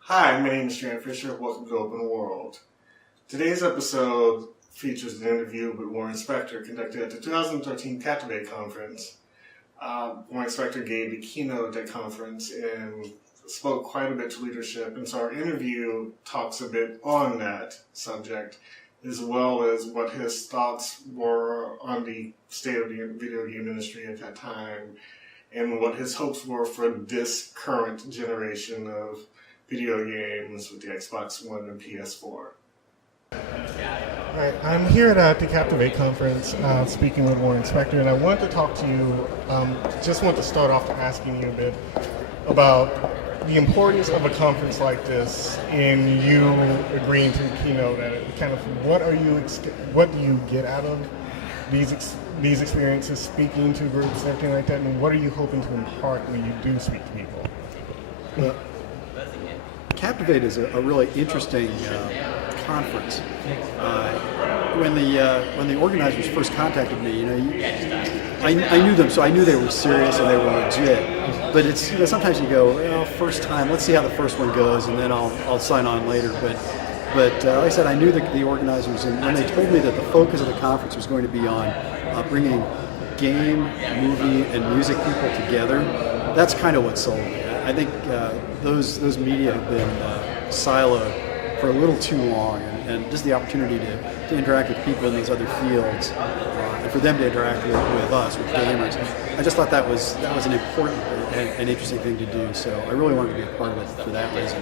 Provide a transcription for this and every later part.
Hi, my name is Strand Fisher. Welcome to Open World. Today's episode features an interview with Warren Spector conducted at the 2013 Captivate Conference. Warren Spector gave the keynote at conference and spoke quite a bit to leadership, and so our interview talks a bit on that subject, as well as what his thoughts were on the state of the video game industry at that time, and what his hopes were for this current generation of video games with the Xbox One and PS4. Alright, I'm here at the Captivate Conference speaking with Warren Spector, and I wanted to talk to you, just want to start off asking you a bit about the importance of a conference like this in you agreeing to keynote at it. Kind of what do you get out of these experiences, speaking to groups and everything like that, and what are you hoping to impart when you do speak to people? Well, Captivate is a really interesting conference. When the organizers first contacted me, I knew them, so I knew they were serious and they were legit. But it's sometimes you go, well, first time, let's see how the first one goes, and then I'll sign on later. But like I said, I knew the organizers, and when they told me that the focus of the conference was going to be on bringing game, movie, and music people together, that's kind of what sold me. I think those media have been siloed for a little too long, and just the opportunity to interact with people in those other fields, and for them to interact with us, with gamers, I just thought that was an important and interesting thing to do. So I really wanted to be a part of it for that reason.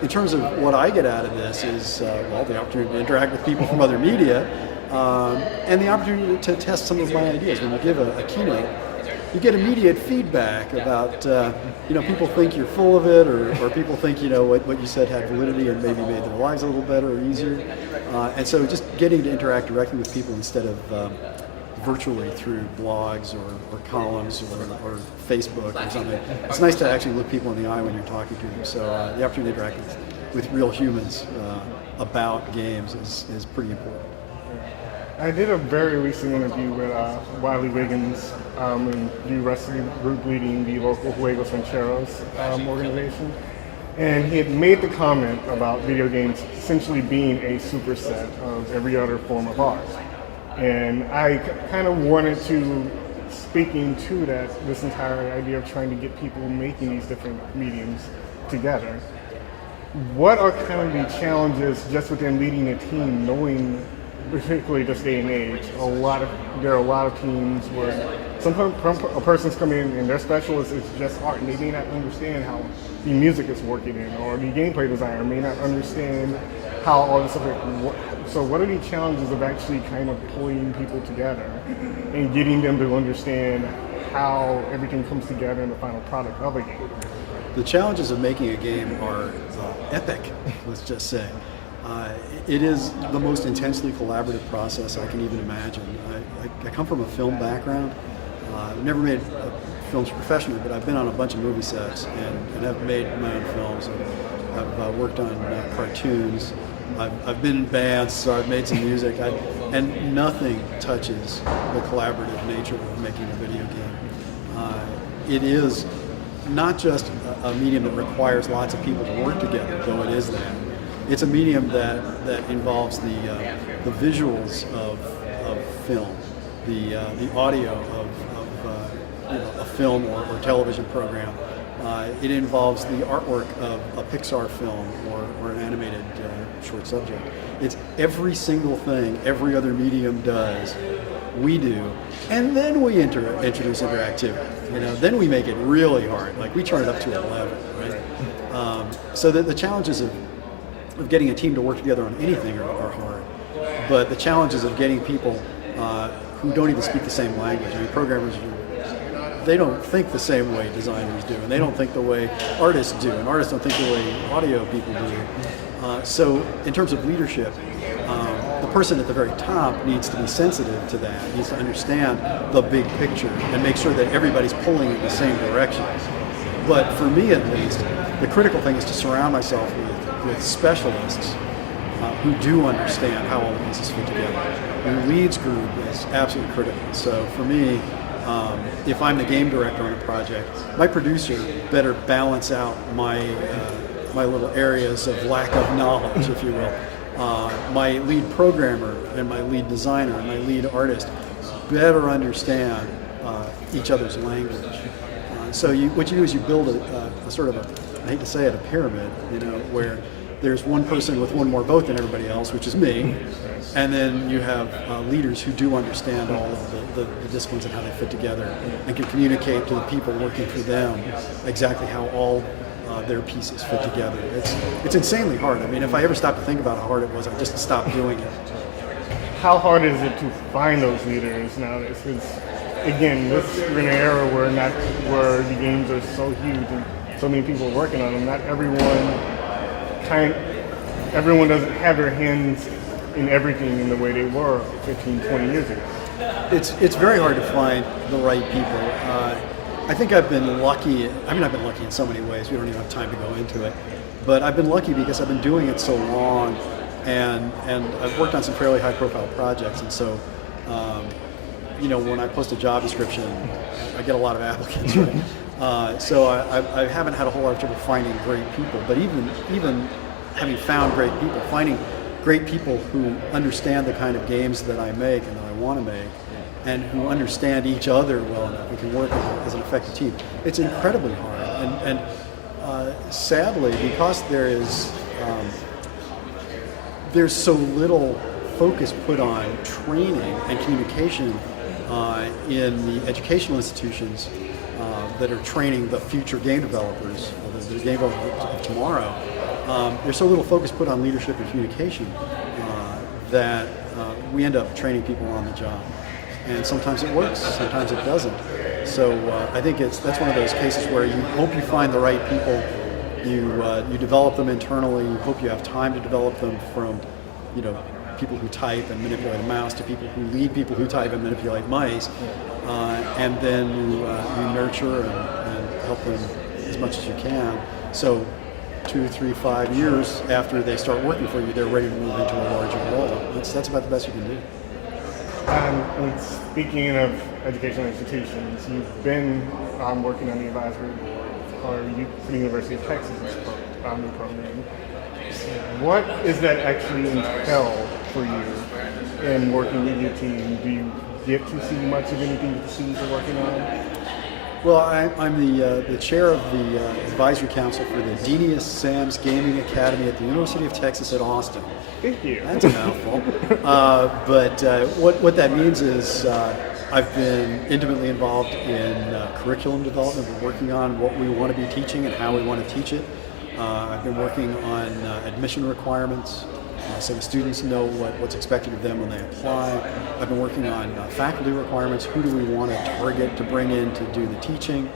In terms of what I get out of this is, the opportunity to interact with people from other media, and the opportunity to test some of my ideas. When you give a keynote, you get immediate feedback about, people think you're full of it, or people think, what you said had validity and maybe made their lives a little better or easier. And so just getting to interact directly with people instead of virtually through blogs or columns or Facebook or something. It's nice to actually look people in the eye when you're talking to them. So the opportunity to interact with real humans about games is pretty important. I did a very recent interview with Wiley Wiggins, and the wrestling group leading the local Juegos Rancheros organization. And he had made the comment about video games essentially being a superset of every other form of art. And I kind of wanted to, speaking to that, this entire idea of trying to get people making these different mediums together. What are kind of the challenges just within leading a team, knowing, particularly this day and age, there are a lot of teams where sometimes a person's coming in and their specialist is just art, and they may not understand how the music is working in, or the gameplay designer may not understand how all this stuff works. So what are the challenges of actually kind of pulling people together and getting them to understand how everything comes together in the final product of a game? The challenges of making a game are epic, let's just say. It is the most intensely collaborative process I can even imagine. I come from a film background. I've never made films professionally, but I've been on a bunch of movie sets and have made my own films. I've worked on cartoons. I've been in bands, so I've made some music. And nothing touches the collaborative nature of making a video game. It is not just a medium that requires lots of people to work together, though it is that. It's a medium that involves the visuals of film, the audio of a film or television program. It involves the artwork of a Pixar film or an animated short subject. It's every single thing every other medium does, we do, and then we introduce interactivity. Then we make it really hard. Like we turn it up to 11, right? So the challenges of getting a team to work together on anything are hard, but the challenges of getting people who don't even speak the same language. Programmers, they don't think the same way designers do, and they don't think the way artists do, and artists don't think the way audio people do. So in terms of leadership, the person at the very top needs to be sensitive to that, needs to understand the big picture and make sure that everybody's pulling in the same direction. But for me at least, the critical thing is to surround myself with specialists who do understand how all the pieces fit together. And the leads group is absolutely critical. So for me, if I'm the game director on a project, my producer better balance out my my little areas of lack of knowledge, if you will. My lead programmer and my lead designer and my lead artist better understand each other's language. So what you do is you build a sort of I hate to say it, a pyramid, where there's one person with one more vote than everybody else, which is me, and then you have leaders who do understand all of the disciplines and how they fit together and can communicate to the people working for them exactly how all their pieces fit together. It's insanely hard. I mean, if I ever stopped to think about how hard it was, I'd just stop doing it. How hard is it to find those leaders nowadays? Because again, we're in an era where the games are so huge and so many people are working on them. Not everyone doesn't have their hands in everything in the way they were 15, 20 years ago. It's very hard to find the right people. I think I've been lucky. I mean, I've been lucky in so many ways. We don't even have time to go into it. But I've been lucky because I've been doing it so long, and I've worked on some fairly high-profile projects. And so, when I post a job description, I get a lot of applicants. Right? So I haven't had a whole lot of trouble finding great people. But even having found great people, finding great people who understand the kind of games that I make and that I want to make, and who understand each other well enough and can work as an effective team. It's incredibly hard, and sadly, because there's so little focus put on training and communication in the educational institutions that are training the future game developers, the game developers of tomorrow. There's so little focus put on leadership and communication that we end up training people on the job. And sometimes it works, sometimes it doesn't. So I think that's one of those cases where you hope you find the right people, you develop them internally, you hope you have time to develop them from, people who type and manipulate a mouse to people who lead people who type and manipulate mice, and then you nurture and help them as much as you can. So 2, 3, 5 years after they start working for you, they're ready to move into a larger role. That's about the best you can do. And speaking of educational institutions, you've been working on the advisory board for the University of Texas program. What does that actually entail for you in working with your team? Do you get to see much of anything that the students are working on? Well, I'm the chair of the advisory council for the Denius-Sams Gaming Academy at the University of Texas at Austin. Thank you. That's a mouthful. But what that means is I've been intimately involved in curriculum development. We're working on what we want to be teaching and how we want to teach it. I've been working on admission requirements, so the students know what's expected of them when they apply. I've been working on faculty requirements. Who do we want to target to bring in to do the teaching?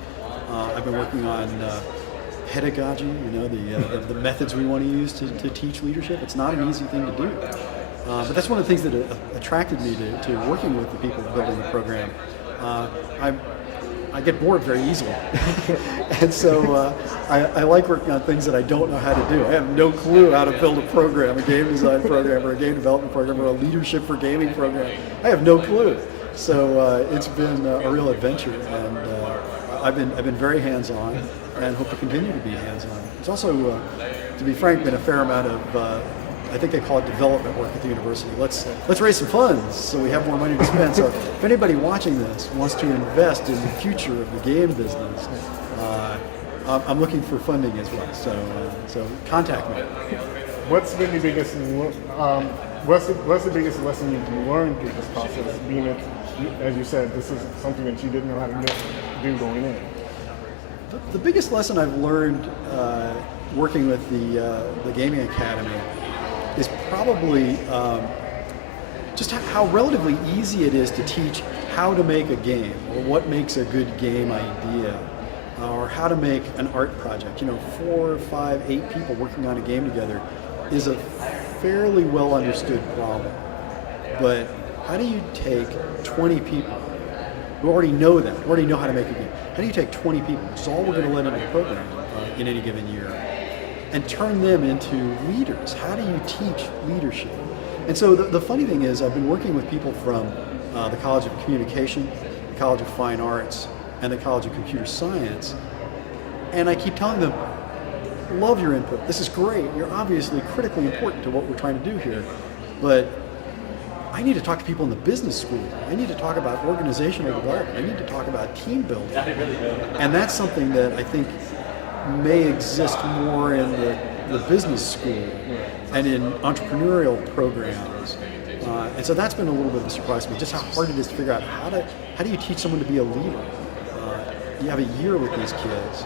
I've been working on pedagogy, the methods we want to use to teach leadership. It's not an easy thing to do. But that's one of the things that attracted me to working with the people building the program. I get bored very easily. And so I like working on things that I don't know how to do. I have no clue how to build a program, a game design program, or a game development program, or a leadership for gaming program. I have no clue. So it's been a real adventure, and I've been very hands-on and hope to continue to be hands-on. It's also, to be frank, been a fair amount of I think they call it development work at the university. Let's raise some funds so we have more money to spend. So if anybody watching this wants to invest in the future of the game business, I'm looking for funding as well. So contact me. What's been the biggest what's the biggest lesson you've learned through this process? Being that, as you said, this is something that you didn't know how to do going in. The biggest lesson I've learned working with the Gaming Academy is probably just how relatively easy it is to teach how to make a game, or what makes a good game idea, or how to make an art project. 4, 5, 8 people working on a game together is a fairly well understood problem. But how do you take 20 people who already know that, who already know how to make a game? How do you take 20 people, which is all we're going to let into the program in any given year, and turn them into leaders? How do you teach leadership? And so the funny thing is, I've been working with people from the College of Communication the College of Fine Arts and the College of Computer Science, and I keep telling them, love your input. This is great. You're obviously critically important to what we're trying to do here, but I need to talk to people in the business school. I need to talk about organizational development. I need to talk about team building. And that's something that I think may exist more in the business school and in entrepreneurial programs. And so that's been a little bit of a surprise to me, just how hard it is to figure out how do you teach someone to be a leader? You have a year with these kids.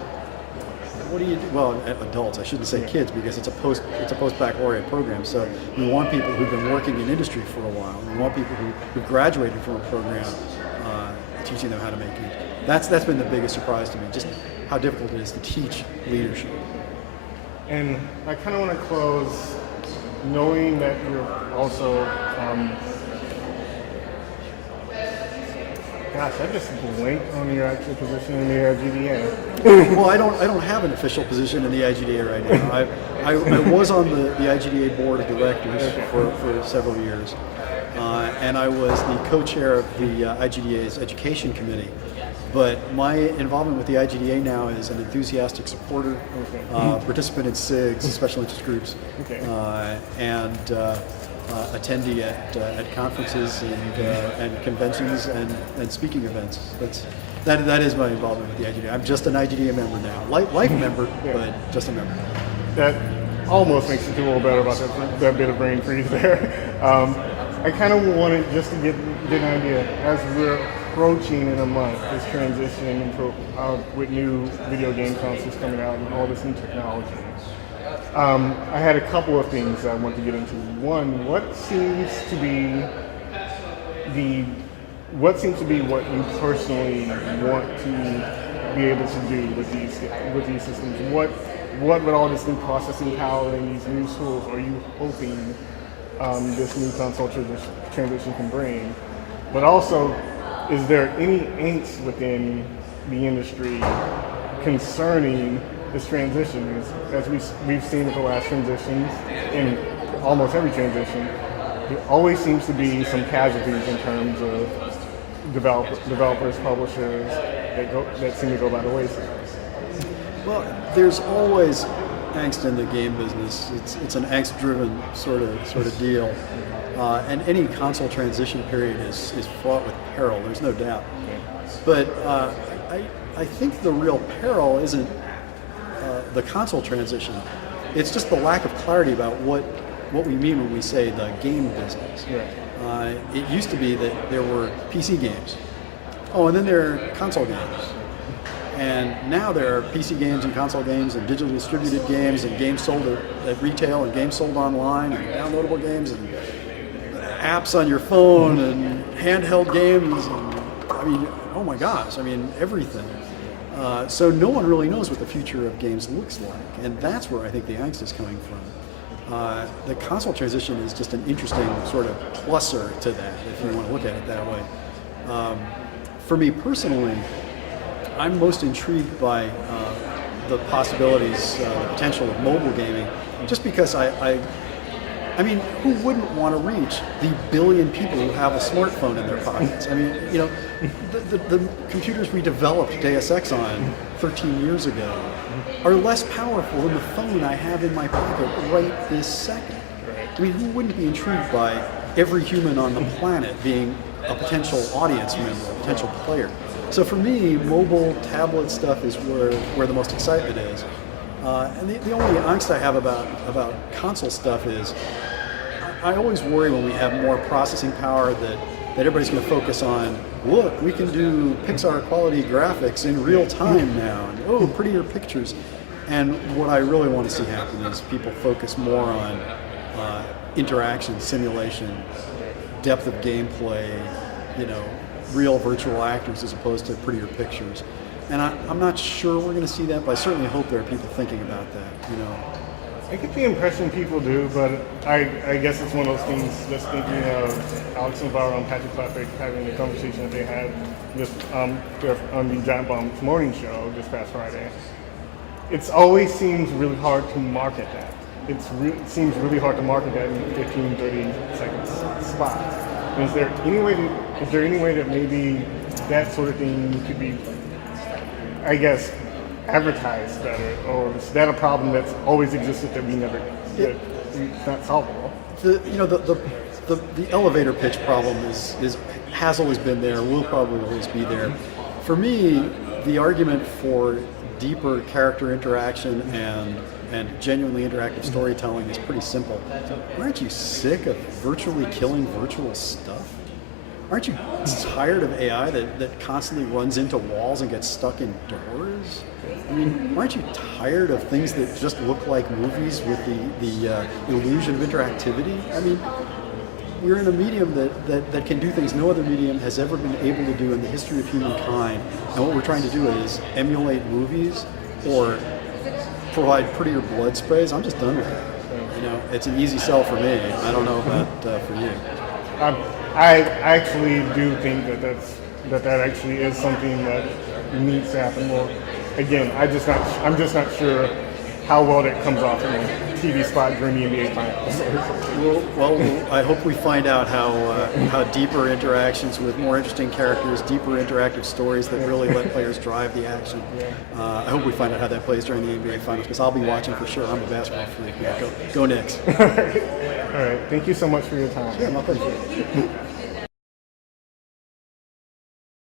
What do you do? Well, adults, I shouldn't say kids, because it's a post-baccalaureate program. So we want people who've been working in industry for a while. We want people who've graduated from a program, teaching them how to make games. That's been the biggest surprise to me, just how difficult it is to teach leadership. And I kind of want to close knowing that you're also, gosh, I just blanked on your actual position in the IGDA. Well, I don't have an official position in the IGDA right now. I was on the IGDA board of directors for several years, and I was the co-chair of the IGDA's education committee. But my involvement with the IGDA now is an enthusiastic supporter, participant in SIGs, special interest groups, and attendee at conferences and conventions and speaking events. That is my involvement with the IGDA. I'm just an IGDA member now, life member, but just a member. That almost makes you feel a little better about that bit of brain freeze there. I kind of wanted just to get an idea, as we're approaching in a month this transition with new video game consoles coming out and all this new technology. I had a couple of things I want to get into. One, what seems to be what you personally want to be able to do with these systems? What with all this new processing power and these new tools are you hoping this new console transition can bring? But also, is there any angst within the industry concerning this transition? As we've seen with the last transitions, in almost every transition, there always seems to be some casualties in terms of developers, publishers that seem to go by the wayside. Well, there's always angst in the game business. It's an angst-driven sort of deal, and any console transition period is fraught with peril. There's no doubt. But I think the real peril isn't the console transition. It's just the lack of clarity about what we mean when we say the game business. It used to be that there were PC games. Oh, and then there are console games. And now there are PC games and console games and digitally distributed games and games sold at retail and games sold online and downloadable games and apps on your phone and handheld games. And, I mean, oh my gosh, I mean, everything. So no one really knows what the future of games looks like. And that's where I think the angst is coming from. The console transition is just an interesting sort of plusser to that, if you want to look at it that way. For me personally, I'm most intrigued by the possibilities, the potential of mobile gaming, just because I mean, who wouldn't want to reach the billion people who have a smartphone in their pockets? I mean, you know, the computers we developed Deus Ex on 13 years ago are less powerful than the phone I have in my pocket right this second. I mean, who wouldn't be intrigued by every human on the planet being a potential audience member, a potential player? So for me, mobile tablet stuff is where the most excitement is. And the only angst I have about console stuff is I always worry when we have more processing power that everybody's going to focus on, look, we can do Pixar quality graphics in real time now, and oh, prettier pictures. And what I really want to see happen is people focus more on interaction, simulation, depth of gameplay, you know, real virtual actors as opposed to prettier pictures. And I'm not sure we're going to see that, but I certainly hope there are people thinking about that, you know. I get the impression people do, but I guess it's one of those things, just thinking of Alex Navarro and Patrick Klepek having the conversation that they had with, on the Giant Bomb's morning show this past Friday. It always seems really hard to market that. It seems really hard to market that in 15, 30 seconds spot. And is there any way that maybe that sort of thing could be, I guess, advertised better, or is that a problem that's always existed that we never, that it's not solvable? The elevator pitch problem has always been there, will probably always be there. For me, the argument for deeper character interaction and genuinely interactive storytelling is pretty simple. Aren't you sick of virtually killing virtual stuff? Aren't you tired of AI that constantly runs into walls and gets stuck in doors? I mean, aren't you tired of things that just look like movies with the illusion of interactivity? I mean, we're in a medium that can do things no other medium has ever been able to do in the history of humankind. And what we're trying to do is emulate movies or provide prettier blood sprays. I'm just done with it. You know, it's an easy sell for me. I don't know about for you. I actually do think that actually is something that needs to happen more. Again, I'm just not sure how well that comes off in a TV spot during the NBA Finals. Well, I hope we find out how deeper interactions with more interesting characters, deeper interactive stories that really let players drive the action. I hope we find out how that plays during the NBA Finals, because I'll be watching for sure. I'm a basketball freak. Yeah, go Knicks. All right. Thank you so much for your time. Yeah, my pleasure.